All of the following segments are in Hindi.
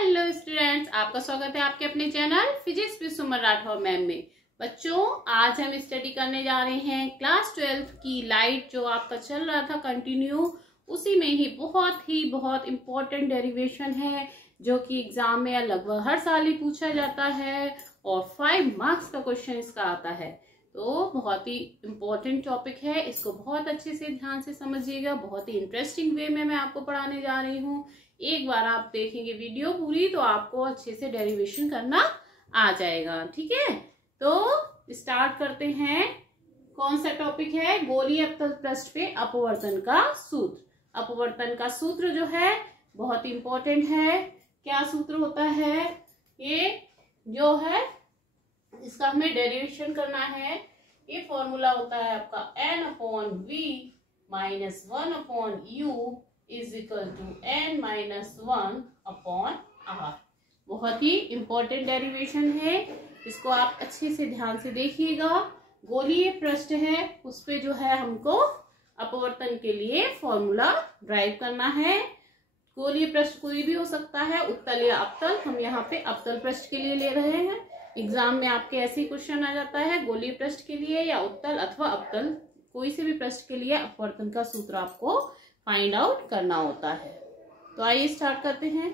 हेलो स्टूडेंट्स, आपका स्वागत है आपके अपने channel physics with Suman Rathore ma'am में। बच्चों, आज हम स्टडी करने जा रहे हैं क्लास 12 की लाइट जो आपका चल रहा था कंटिन्यू, उसी में ही बहुत इम्पोर्टेंट डेरिवेशन है जो कि एग्जाम में लगभग हर साल ही पूछा जाता है और 5 मार्क्स का क्वेश्चन इसका आता है। तो बहुत ही इम्पोर्टेंट टॉपिक है, इसको बहुत अच्छे से ध्यान से समझिएगा। बहुत ही इंटरेस्टिंग वे में मैं आपको पढ़ाने जा रही हूँ। एक बार आप देखेंगे वीडियो पूरी तो आपको अच्छे से डेरिवेशन करना आ जाएगा। ठीक है, तो स्टार्ट करते हैं। कौन सा टॉपिक है? गोलीय अवतल पृष्ठ पे अपवर्तन का सूत्र। अपवर्तन का सूत्र जो है बहुत इंपॉर्टेंट है। क्या सूत्र होता है? ये जो है इसका हमें डेरिवेशन करना है। ये फॉर्मूला होता है आपका n/v - 1/u is equal to n-1/r। बहुत ही इंपॉर्टेंट डेरिवेशन है, इसको आप अच्छे से ध्यान से देखिएगा। गोलीय पृष्ठ है, उस पे जो है हमको अपवर्तन के लिए फॉर्मूला ड्राइव करना है। गोलीय पृष्ठ कोई भी हो सकता है, उत्तल या अवतल। हम यहाँ पे अवतल पृष्ठ के लिए ले रहे हैं। एग्जाम में आपके ऐसे ही क्वेश्चन आ जाता है, गोलीय पृष्ठ के लिए या उत्तल अथवा अवतल कोई से भी पृष्ठ के लिए अपवर्तन का सूत्र आपको फाइंड आउट करना होता है। तो आइए स्टार्ट करते हैं।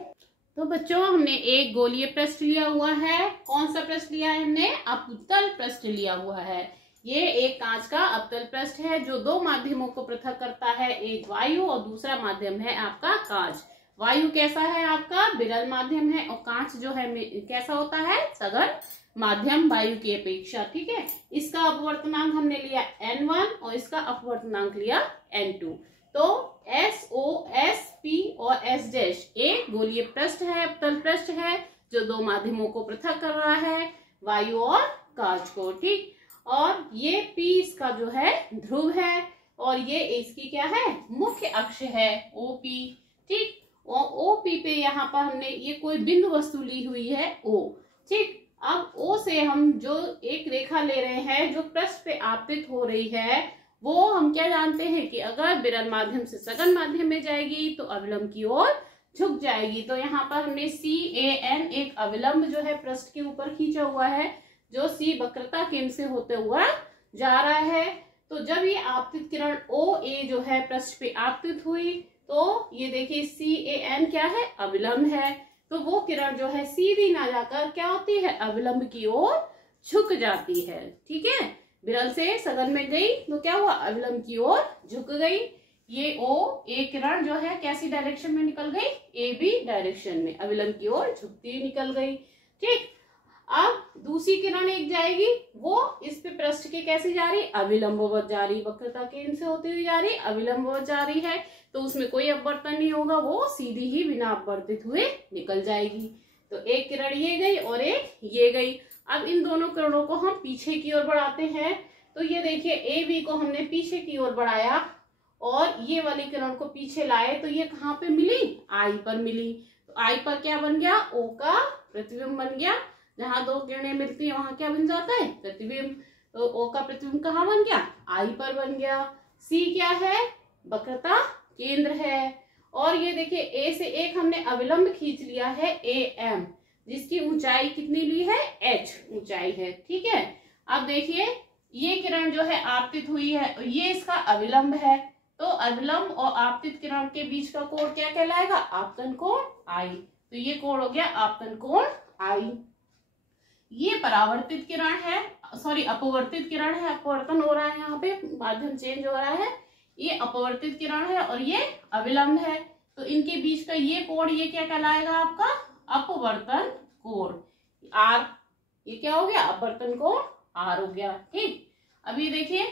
तो बच्चों, हमने एक गोलीय पृष्ठ लिया हुआ है। कौन सा पृष्ठ लिया है हमने? अवतल पृष्ठ लिया हुआ है। ये एक कांच का अवतल पृष्ठ है जो दो माध्यमों को पृथक करता है, एक वायु और दूसरा माध्यम है आपका कांच। वायु कैसा है आपका? विरल माध्यम है, और कांच जो है कैसा होता है? सघन माध्यम वायु की अपेक्षा। ठीक है, इसका अपवर्तनांक हमने लिया n1 और इसका अपवर्तनांक लिया n2। तो SO, SP और S' एक गोलीय पृष्ठ है, अवतल पृष्ठ है जो दो माध्यमों को पृथक कर रहा है, वायु और कांच को। ठीक, और ये P इसका जो है ध्रुव है और ये इसकी क्या है? मुख्य अक्ष है OP। ठीक, और OP पे यहाँ पर हमने ये कोई बिंदु वस्तु ली हुई है O। ठीक, अब O से हम जो एक रेखा ले रहे हैं जो पृष्ठ पे आपतित हो रही है, वो हम क्या जानते हैं कि अगर विरल माध्यम से सघन माध्यम में जाएगी तो अविलंब की ओर झुक जाएगी। तो यहाँ पर हमने CAN एक अविलंब जो है पृष्ठ के ऊपर खींचा हुआ है, जो C वक्रता केंद्र से होते हुआ जा रहा है। तो जब ये आपतित किरण OA जो है पृष्ठ पे आपतित हुई तो ये देखिए CAN क्या है? अविलंब है। तो वो किरण जो है सीधी ना जाकर क्या होती है? अविलंब की ओर झुक जाती है। ठीक है, विरल से सघन में गई तो क्या हुआ? अविलंब की ओर झुक गई। ये OA किरण जो है कैसी डायरेक्शन में निकल गई? AB डायरेक्शन में, अविलंब की ओर झुकती हुई निकल गई। ठीक, अब दूसरी किरण एक जाएगी, वो इस पे पृष्ठ के कैसी जा रही? अविलंबवत जा रही, वक्रता केंद्र से होती हुई जा रही, अविलंबवत जा रही है। तो उसमें कोई अपवर्तन नहीं होगा, वो सीधी ही बिना अपवर्तित हुए निकल जाएगी। तो एक किरण ये गई और एक ये गई। अब इन दोनों किरणों को हम पीछे की ओर बढ़ाते हैं। तो ये देखिए AB को हमने पीछे की ओर बढ़ाया और ये वाली किरण को पीछे लाए, तो ये कहाँ पे मिली? I पर मिली। तो I पर क्या बन गया? O का प्रतिबिंब बन गया। जहां दो किरणें मिलती है वहां क्या बन जाता है? प्रतिबिंब। तो O का प्रतिबिंब कहाँ बन गया? I पर बन गया। C क्या है? वक्रता केंद्र है। और ये देखिए A से एक हमने अविलंब खींच लिया है AM, जिसकी ऊंचाई कितनी ली है? H ऊंचाई है। ठीक है, अब देखिए ये किरण जो है आपतित हुई है, ये इसका अविलंब है। तो अविलंब और आपतित किरण के बीच का कोण क्या कहलाएगा? आपतन कोण I। तो ये कोण हो गया आपतन कोण I। ये परावर्तित किरण है, सॉरी अपवर्तित किरण है, अपवर्तन हो रहा है, यहाँ पे माध्यम चेंज हो रहा है। ये अपवर्तित किरण है और ये अविलंब है, तो इनके बीच का ये कोण ये क्या कहलाएगा? आपका अपवर्तन कोण R। ये क्या हो गया? अपवर्तन कोण R हो गया। ठीक, अब ये देखिए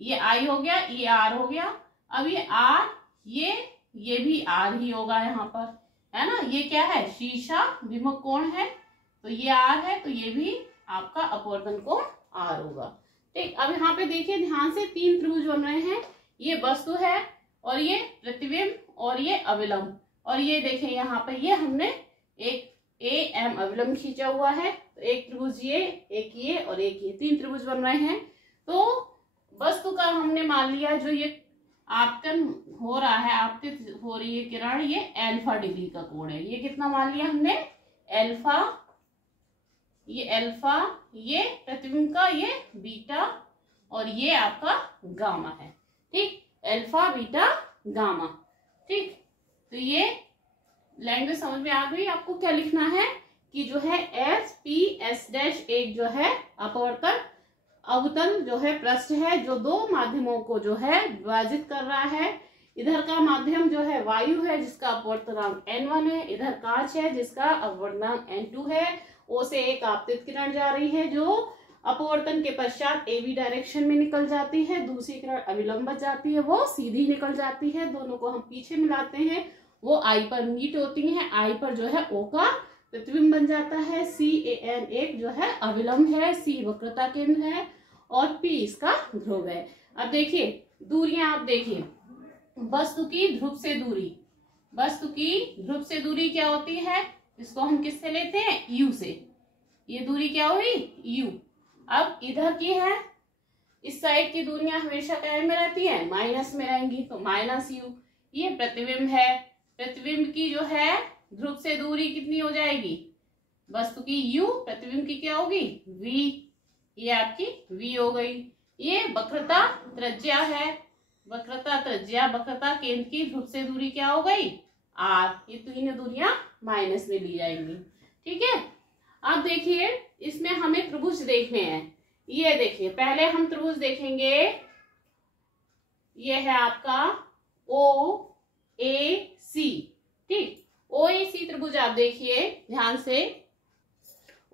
ये I हो गया, ये R हो गया। अब ये R, ये भी R ही होगा यहाँ पर, है ना? ये क्या है? शीर्षा विमुख कोण है, तो ये R है, तो ये भी आपका अपवर्तन कोण R होगा। ठीक, अब यहाँ पे देखिए ध्यान से 3 त्रिभुज बन रहे हैं। ये वस्तु है और ये प्रतिबिंब और ये अविलंब, और ये देखें यहाँ पे ये हमने एक AM अविलंब खींचा हुआ है। तो एक त्रिभुज ये, एक ये और एक ये, 3 त्रिभुज बन रहे हैं। तो वस्तु का हमने मान लिया जो ये आपतन हो रहा है, आपतित हो रही है किरण, ये अल्फा डिग्री का कोण है। ये कितना मान लिया हमने? अल्फा, ये प्रतिबिंब का ये बीटा, और ये आपका गामा है। ठीक, अल्फा बीटा गामा। ठीक, तो ये लैंग्वेज समझ में आ गई। आपको क्या लिखना है कि जो है एस पी एस डैश एक जो है अपवर्तन अवतल जो है पृष्ठ है, जो दो माध्यमों को जो है विभाजित कर रहा है। इधर का माध्यम जो है वायु है जिसका अपवर्तनांक n1 है, इधर कांच है जिसका अपवर्तनांक n2 है। ओ से एक आपतित किरण जा रही है जो अपवर्तन के पश्चात AB डायरेक्शन में निकल जाती है, दूसरी किरण अविलंबित जाती है, वो सीधी निकल जाती है। दोनों को हम पीछे मिलाते हैं, वो I पर मीट होती है, I पर जो है O का प्रतिबिंब बन जाता है। CAN एक जो है अविलंब है, C वक्रता केंद्र है और P इसका ध्रुव है। अब देखिए दूरियां, आप देखिए वस्तु की ध्रुव से दूरी, वस्तु की ध्रुव से दूरी क्या होती है, इसको हम किससे लेते हैं, U से। ये दूरी क्या हुई, U। अब इधर की है, इस साइड की दूरियां हमेशा क्या में रहती है, माइनस में रहेंगी, तो माइनस U। ये प्रतिबिंब है, प्रतिबिंब की जो है ध्रुव से दूरी कितनी हो जाएगी, वस्तु की U, प्रतिबिंब की क्या होगी V, ये आपकी V हो गई। ये वक्रता त्रिज्या है, वक्रता त्रिज्या, वक्रता केंद्र की ध्रुव से दूरी क्या हो गई R। ये तीनों दूरियां माइनस में ली जाएंगी। ठीक है, अब देखिए इसमें हमें त्रिभुज देखने हैं। ये देखिए पहले हम त्रिभुज देखेंगे, ये है आपका OAC। ठीक, OAC त्रिभुज आप देखिए ध्यान से।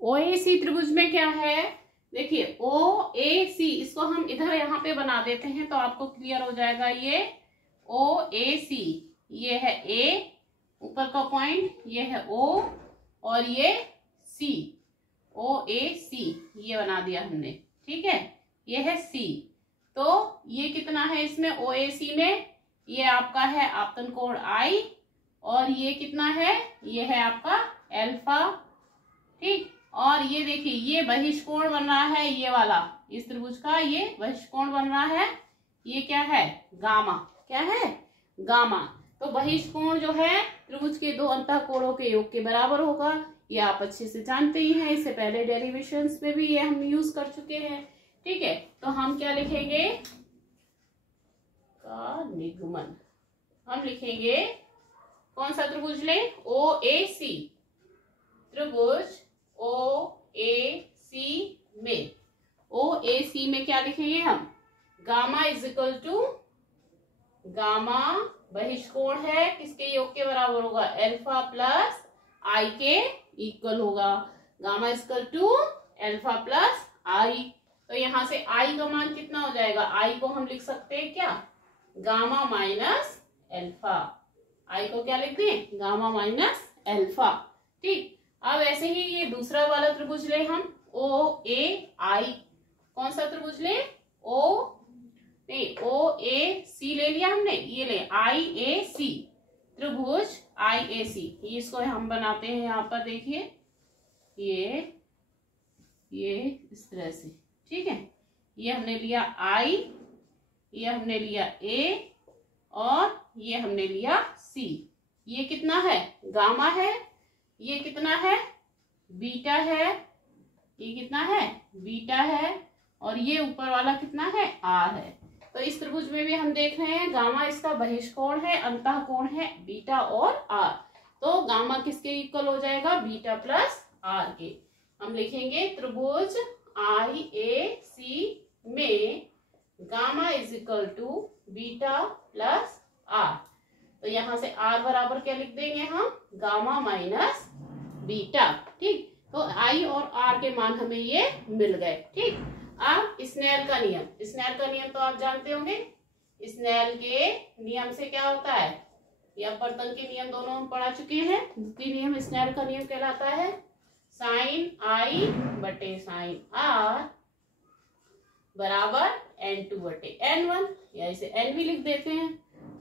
OAC त्रिभुज में क्या है, देखिए OAC, इसको हम इधर यहाँ पे बना देते हैं तो आपको क्लियर हो जाएगा। ये OAC, ये है A ऊपर का पॉइंट, ये है O और ये C, OAC ये बना दिया हमने। ठीक है, ये है C। तो ये कितना है इसमें OAC में, ये आपका है आपतन कोण I और ये कितना है, ये है आपका अल्फा। ठीक, और ये देखिए ये बहिष्कोण बन रहा है, ये वाला इस त्रिभुज का ये बहिष्कोण बन रहा है, ये क्या है गामा, क्या है गामा। तो बहिष्कोण जो है त्रिभुज के दो अंतःकोणों के योग के बराबर होगा, ये आप अच्छे से जानते ही हैं, इससे पहले डेरिवेशंस में भी ये हम यूज कर चुके हैं। ठीक है, तो हम क्या लिखेंगे का निगमन, हम लिखेंगे कौन सा त्रिभुज ले, OAC त्रिभुज OAC में, OAC में क्या लिखेंगे हम, gamma is equal to, gamma बहिष्कोण है किसके योग के बराबर होगा, अल्फा प्लस I के इक्वल होगा। Gamma is equal to alpha plus I। तो यहां से I का मान कितना हो जाएगा, I को हम लिख सकते हैं क्या, गामा माइनस अल्फा। I को क्या लिखते हैं, गामा माइनस अल्फा। ठीक, अब ऐसे ही ये दूसरा वाला त्रिभुज ले हम, OAI, कौन सा त्रिभुज ले, OAC ले लिया हमने, ये ले IAC त्रिभुज IAC। इसको हम बनाते हैं यहाँ पर देखिए, ये इस तरह से। ठीक है, ये हमने लिया I, ये हमने लिया A और ये हमने लिया C। ये कितना है, गामा है, ये कितना है, बीटा है, ये कितना है, बीटा है, और ये ऊपर वाला कितना है, R है। तो इस त्रिभुज में भी हम देख रहे हैं गामा इसका बहिष्कोण है, अंतःकोण है बीटा और R। तो गामा किसके इक्वल हो जाएगा, बीटा प्लस R के। हम लिखेंगे त्रिभुज IAC में gamma is equal to beta plus R। तो यहां से R बराबर क्या लिख देंगे हम, गामा माइनस बीटा। ठीक, तो I और R के मान हमें ये मिल गए। ठीक, अब स्नेल का नियम, स्नेल का नियम तो आप जानते होंगे, स्नेल के नियम से क्या होता है, ये अपवर्तन के नियम दोनों हम पढ़ा चुके हैं। द्वितीय नियम स्नेल का नियम कहलाता है, साइन I बटे साइन R बराबर N2 बटे N1, या इसे N भी लिख देते हैं।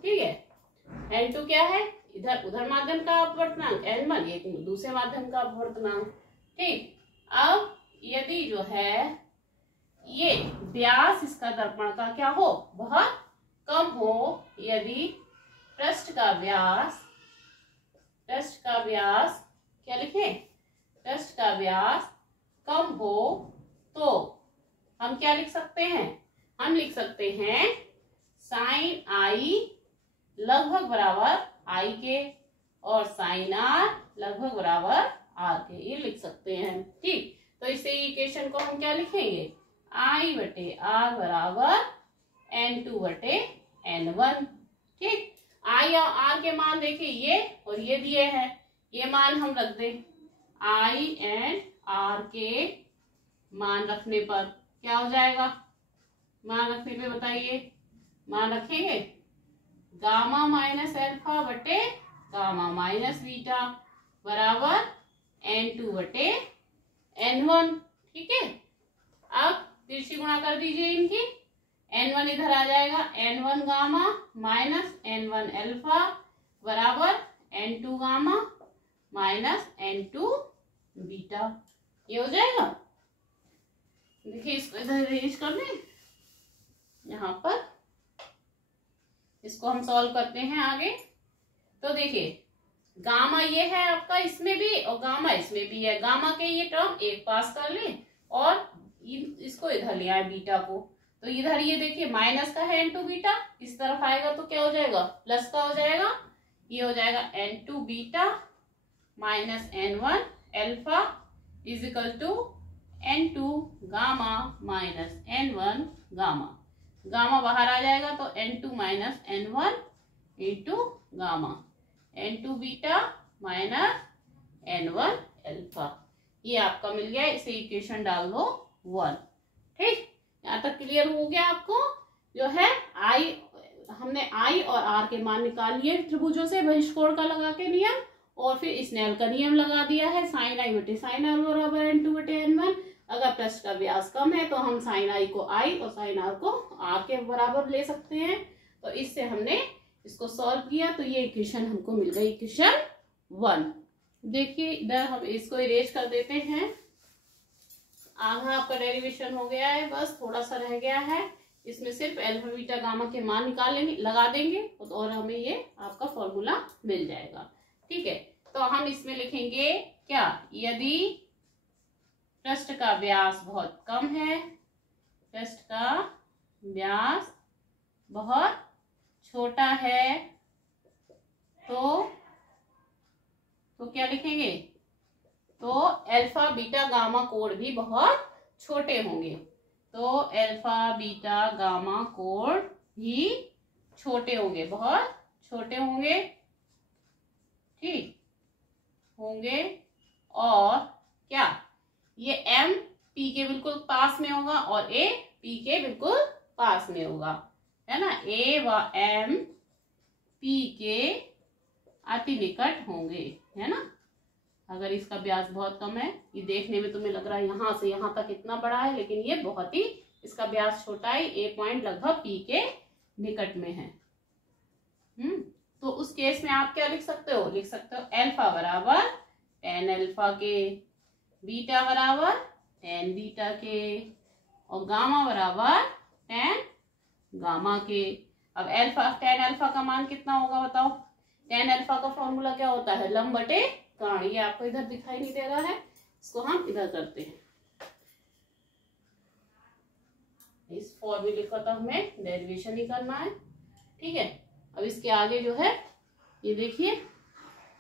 ठीक है, N2 क्या है, इधर उधर माध्यम का अपवर्तनांक, N1 ये दूसरे माध्यम का अपवर्तनांक। ठीक, अब यदि जो है ये व्यास इसका दर्पण का क्या हो, बहुत कम हो, यदि पृष्ठ का व्यास क्या लिखें, पृष्ठ का व्यास कम हो तो हम क्या लिख सकते हैं, हम लिख सकते हैं साइन आई लगभग बराबर आई के और साइन आर लगभग बराबर आर के, ये लिख सकते हैं। ठीक, तो इसे इक्वेशन को हम क्या लिखेंगे, आई बटे आर बराबर N2 बटे N1। ठीक, आई और आर के मान देखिए ये और ये दिए हैं, ये मान हम रख दें। आई एंड आर के मान रखने पर क्या हो जाएगा, मान रखने पे बताइए, मान रखेंगे गामा माइनस एल्फा बटे गामा माइनस बीटा बराबर N2 बटे N1। ठीक है, अब तिरछी गुणा कर दीजिए इनकी, N1 इधर आ जाएगा, N1 gamma minus N1 alpha बराबर N2 gamma minus N2 beta, ये हो जाएगा। देखिए इसको इधर अरेंज कर दें, यहाँ पर इसको हम सॉल्व करते हैं आगे। तो देखिए गामा ये है आपका इसमें भी और गामा इसमें भी है, गामा के ये टर्म एक पास कर ले और इसको इधर ले आए बीटा को, तो इधर ये देखिए माइनस का है N2 बीटा, इस तरफ आएगा तो क्या हो जाएगा, प्लस का हो जाएगा, ये हो जाएगा N2 beta minus N1 alpha is equal to N2 gamma minus N1 gamma, gamma बाहर आ जाएगा तो N2 minus N1 into gamma, N2 beta minus N1 alpha, ये आपका मिल गया। इसे इक्वेशन डाल दो 1। ठीक, यहाँ तक क्लियर हो गया आपको। जो है आई, हमने आई और आर के मान निकाल लिए त्रिभुजों से बहिष्कोण का लगा के नियम, और फिर स्नेल का नियम लगा दिया है, साइन आई बटे साइन आर बराबर N2 बटे N1। अगर पृष्ठ का व्यास कम है तो हम साइन आई को आई और साइन आर को आर के बराबर ले सकते हैं। तो इससे हमने इसको सॉल्व किया तो ये इक्वेशन हमको मिल गई, इक्वेशन 1। देखिए इधर हम इसको इरेज कर देते हैं, आधा आपका डेरिवेशन हो गया है, बस थोड़ा सा रह गया है, इसमें सिर्फ अल्फा बीटा गामा के मान निकालेंगे, लगा देंगे और हमें ये आपका फॉर्मूला मिल जाएगा। ठीक है, तो हम इसमें लिखेंगे क्या, यदि पृष्ठ का व्यास बहुत कम है, पृष्ठ का व्यास बहुत छोटा है तो क्या लिखेंगे, तो अल्फा बीटा गामा कोण भी बहुत छोटे होंगे, तो अल्फा बीटा गामा कोण भी छोटे होंगे, बहुत छोटे होंगे। ठीक होंगे, और क्या, ये M P के बिल्कुल पास में होगा और A P के बिल्कुल पास में होगा, है ना, A व M P के अति निकट होंगे, है ना। अगर इसका व्यास बहुत कम है, ये देखने में तुम्हें लग रहा है यहाँ से यहाँ तक इतना बड़ा है, लेकिन ये बहुत ही, इसका व्यास छोटा है, A पॉइंट लगभग P के निकट में है। तो उस केस में आप क्या लिख सकते हो, लिख सकते हो अल्फा बराबर tan अल्फा के, बीटा बराबर tan बीटा के, और गामा बराबर tan गामा के। अब अल्फा, tan अल्फा का मान कितना होगा बताओ, tan अल्फा का फॉर्मूला क्या होता है, लंब बटे कर्ण, ये आपको इधर दिखाई नहीं दे रहा है, इसको हम इधर करते हैं, इस फॉर्मूले का तो हमें डेरिवेशन ही करना है। ठीक है, अब इसके आगे जो है ये देखिए,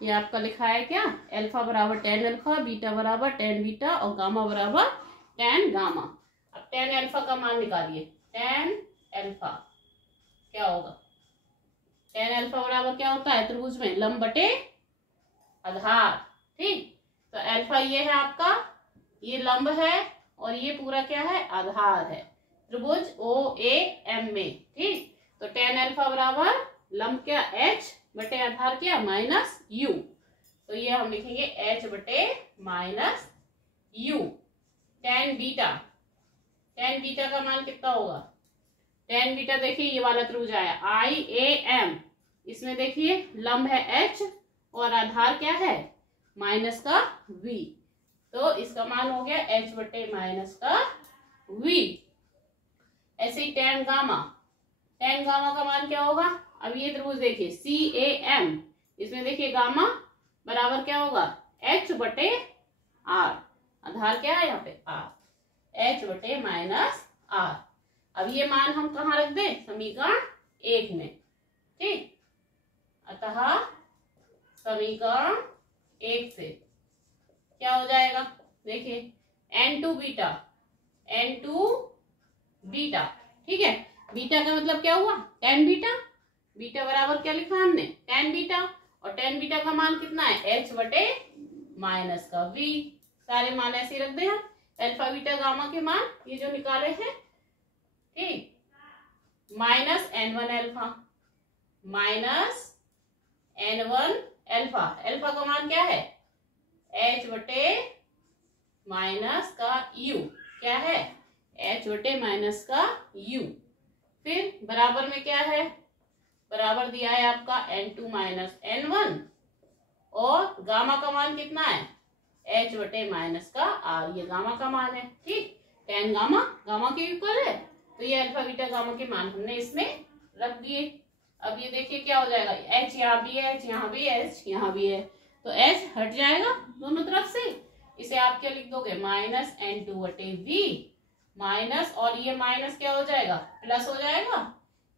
ये आपका लिखा है क्या, अल्फा बराबर tan अल्फा, बीटा बराबर tan बीटा और गामा बराबर tan गामा। अब tan अल्फा का मान निकालिए, tan अल्फा क्या होगा, tan अल्फा बराबर क्या होता है त्रिभुज में, लंब बटे आधार। ठीक, तो अल्फा ये है आपका, ये लंब है और ये पूरा क्या है, आधार है त्रिभुज OAM में। ठीक, तो tan अल्फा बराबर लंब क्या H बटे आधार क्या माइनस U, तो ये हम लिखेंगे H बटे minus U। tan beta, tan beta का मान कितना होगा, tan बीटा देखिए ये वाला त्रिभुज आया IAM, इसमें देखिए लंब है H और आधार क्या है माइनस का V, तो इसका मान हो गया H बटे माइनस का V। ऐसे ही tan गामा, tan गामा का मान क्या होगा, अब ये त्रिभुज देखिए CAM, इसमें देखिए गामा बराबर क्या होगा H बटे आर, आधार क्या है यहाँ पे आर, एच बटे माइनस आर। अब ये मान हम कहाँ रख दें, समीकरण 1 में, ठीक। अतः समीकरण 1 से क्या हो जाएगा, देखिए N2 बीटा, N2 बीटा, ठीक है। बीटा का मतलब क्या हुआ, tan बीटा, बीटा बराबर क्या लिखा हमने tan बीटा, और tan बीटा का मान कितना है h बटे माइनस का v। सारे मान ऐसे ही रख दे हम, अल्फा बीटा गामा के मान ये जो निकाले हैं, ठीक, minus n1 alpha minus n1 alpha, alpha का मान क्या है h बटे माइनस का u, क्या है h बटे माइनस का u। फिर बराबर में क्या है, बराबर दिया है आपका n2 माइनस n1, और गामा का मान कितना है h बटे माइनस का r, ये गामा का मान है, ठीक। tan गामा गामा के इक्वल है, तो ये अल्फा बीटा गामा के मान हमने इसमें रख दिए। अब ये देखिए क्या हो जाएगा, h यहाँ भी है, h यहाँ भी है, h यहाँ भी है, तो h हट जाएगा दोनों तरफ से। इसे आप क्या लिख दोगे, माइनस n2 बटे v माइनस, और ये माइनस क्या हो जाएगा, प्लस हो जाएगा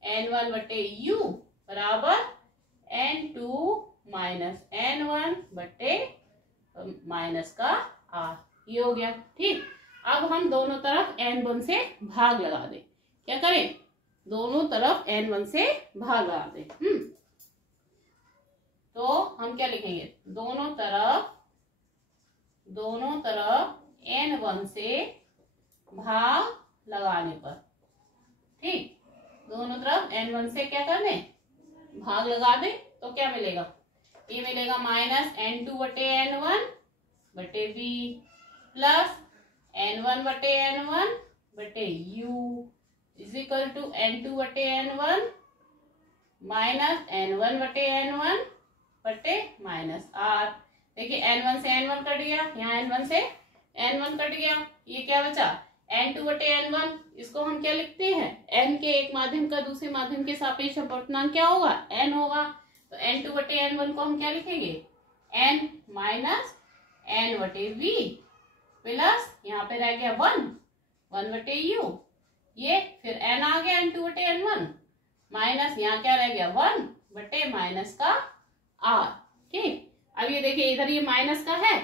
n1 बटे u बराबर n2 माइनस n1 बटे माइनस का r, ये हो गया, ठीक। अब हम दोनों तरफ n1 से भाग लगा दें, क्या करें, दोनों तरफ n1 से भाग लगा दें। तो हम क्या लिखेंगे, दोनों तरफ n1 से भाग लगाने पर, ठीक, दोनों तरफ n1 से क्या करने, भाग लगा दे, तो क्या मिलेगा, ये मिलेगा माइनस n2 बटे n1 बटे v प्लस n1 बटे n1 बटे u is equal to n2 बटे n1 माइनस n1 बटे n1 बटे माइनस r। देखिए n1 से n1 कट गया, यहाँ n1 से n1 कट गया, ये क्या बचा n2 बटे n1, इसको हम क्या लिखते हैं, n के एक माध्यम का दूसरे माध्यम के सापेक्ष अपवर्तनांक क्या होगा, n होगा, तो n2 बटे n1 को हम क्या लिखेंगे, n माइनस n बटे v प्लस यहाँ पे रह गया 1 बटे u, ये फिर n आ गया n2 बटे n1 माइनस यहाँ क्या रह गया 1 बटे माइनस का r, ठीक। अब ये देखिए इधर ये माइनस का है,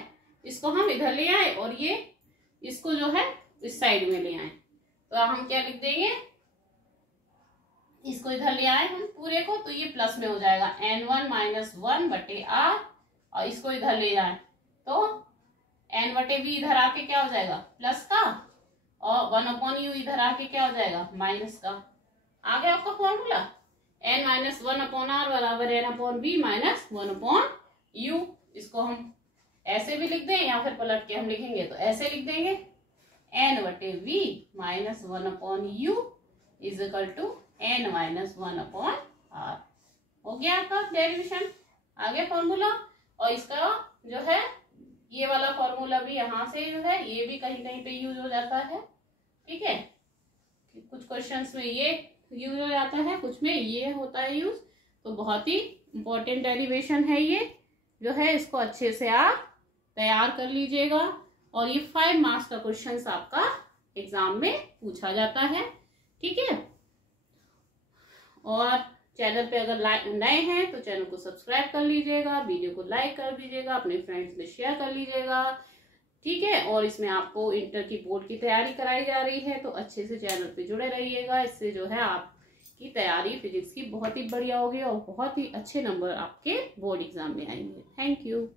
इसको हम इधर ले आए, और ये इसको जो है इस साइड में ले आए, तो हम क्या लिख देंगे, इसको इधर ले आए हम पूरे को, तो ये प्लस में हो जाएगा n1 माइनस 1 बटे r, और इसको इधर ले आए तो n बटे v इधर आके क्या हो जाएगा प्लस का, और 1 अपॉन यू इधर आके क्या हो जाएगा माइनस का। आ गया आपका formula, n minus 1 upon r बराबर n upon v minus 1 upon u। इसको हम ऐसे भी लिख दें या फिर पलट के हम लिखेंगे तो ऐसे लिख देंगे, n बटे v minus 1 upon u is equal to n minus 1 upon r। हो गया आपका डेरिवेशन, आ गया फॉर्मूला। और इसका जो है ये वाला फॉर्मूला भी यहाँ से जो है ये भी कहीं कहीं पे यूज हो जाता है, ठीक है। कुछ क्वेश्चंस में ये यूज हो जाता है, कुछ में ये होता है यूज, तो बहुत ही इम्पोर्टेंट डेरिवेशन है ये जो है, इसको अच्छे से आप तैयार कर लीजिएगा। और ये 5 मार्क्स का क्वेश्चन आपका एग्जाम में पूछा जाता है, ठीक है। और चैनल पे अगर नए हैं तो चैनल को सब्सक्राइब कर लीजिएगा, वीडियो को लाइक कर दीजिएगा, अपने फ्रेंड्स में शेयर कर लीजिएगा, ठीक है। और इसमें आपको इंटर की बोर्ड की तैयारी कराई जा रही है, तो अच्छे से चैनल पे जुड़े रहिएगा। इससे जो है आपकी तैयारी फिजिक्स की बहुत ही बढ़िया होगी और बहुत ही अच्छे नंबर आपके बोर्ड एग्जाम में आएंगे। Thank you.